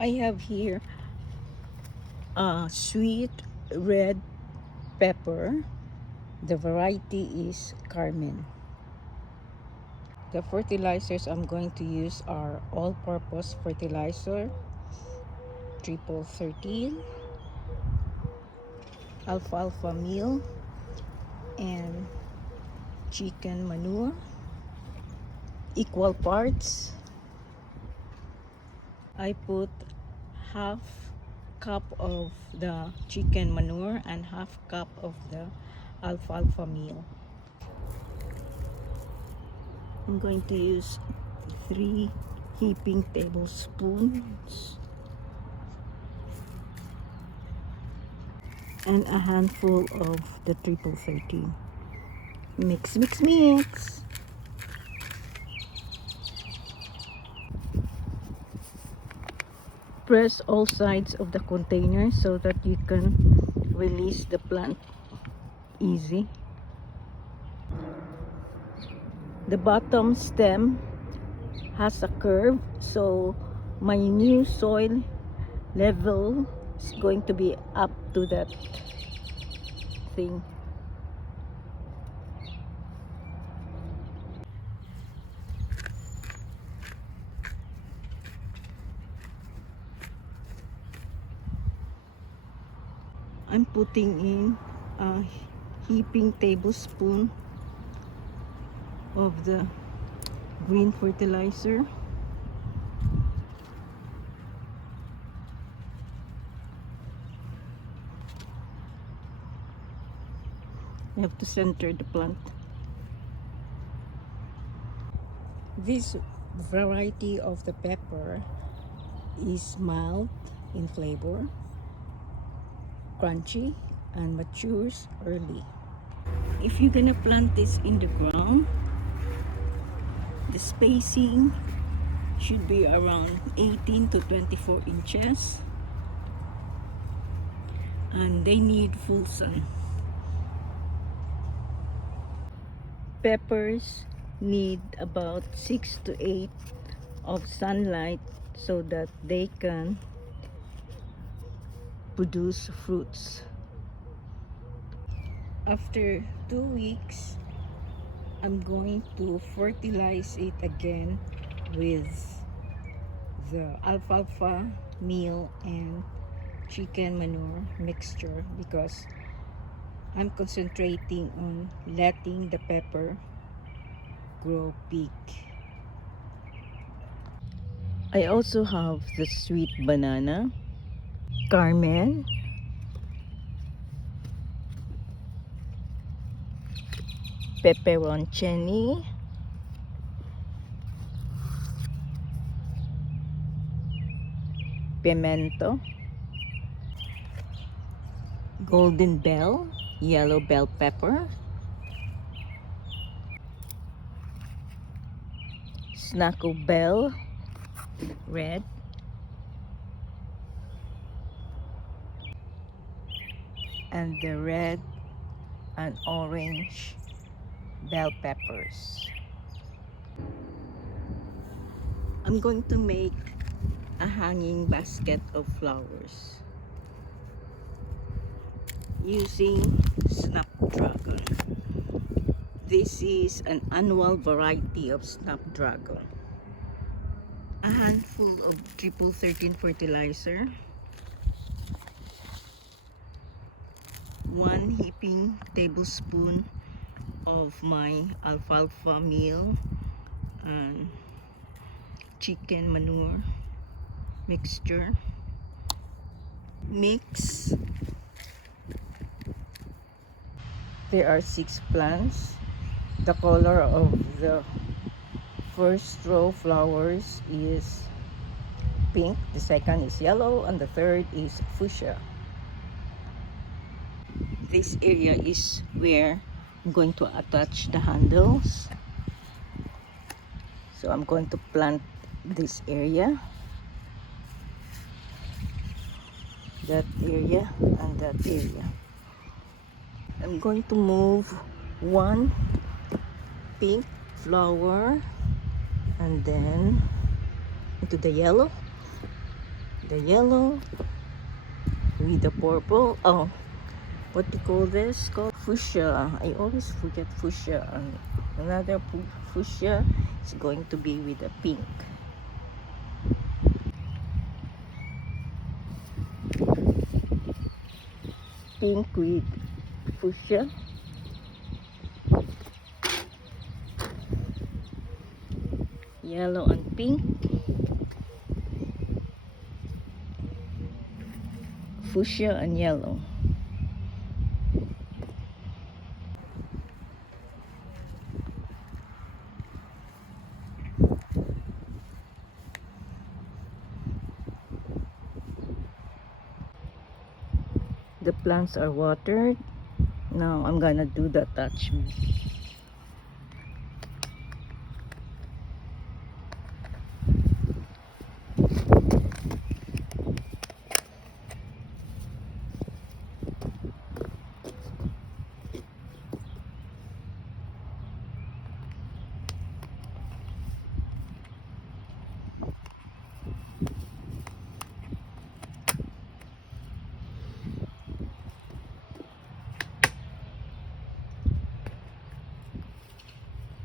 I have here a sweet red pepper. The variety is Carmen. The fertilizers I'm going to use are all-purpose fertilizer, triple 13, alfalfa meal, and chicken manure, equal parts. I put half cup of the chicken manure and half cup of the alfalfa meal. I'm going to use 3 heaping tablespoons and a handful of the triple 13. Mix, mix, mix. Press all sides of the container so that you can release the plant easy. The bottom stem has a curve, so my new soil level is going to be up to that thing. I'm putting in a heaping tablespoon of the green fertilizer. You have to center the plant. This variety of the pepper is mild in flavor, crunchy, and matures early. If you're gonna plant this in the ground, the spacing should be around 18 to 24 inches, and they need full sun. Peppers need about 6 to 8 of sunlight so that they can produce fruits. After 2 weeks, I'm going to fertilize it again with the alfalfa meal and chicken manure mixture because I'm concentrating on letting the pepper grow big. I also have the sweet banana, Carmen, pepperoncini, pimento, golden bell, yellow bell pepper, snacko bell, red, and the red and orange bell peppers. I'm going to make a hanging basket of flowers using Snapdragon. This is an annual variety of Snapdragon. A handful of triple 13 fertilizer, 1 heaping tablespoon of my alfalfa meal and chicken manure mixture. Mix. There are 6 plants. The color of the first row flowers is pink, the second is yellow, and the third is fuchsia. This area is where I'm going to attach the handles. So I'm going to plant this area, that area, and that area. I'm going to move 1 pink flower and then into the yellow, The yellow with the purple. Oh, what do you call this? Called fuchsia. I always forget fuchsia. And another fuchsia is going to be with the pink. Pink with fuchsia. Yellow and pink. Fuchsia and yellow. The plants are watered. Now I'm gonna do the attachment.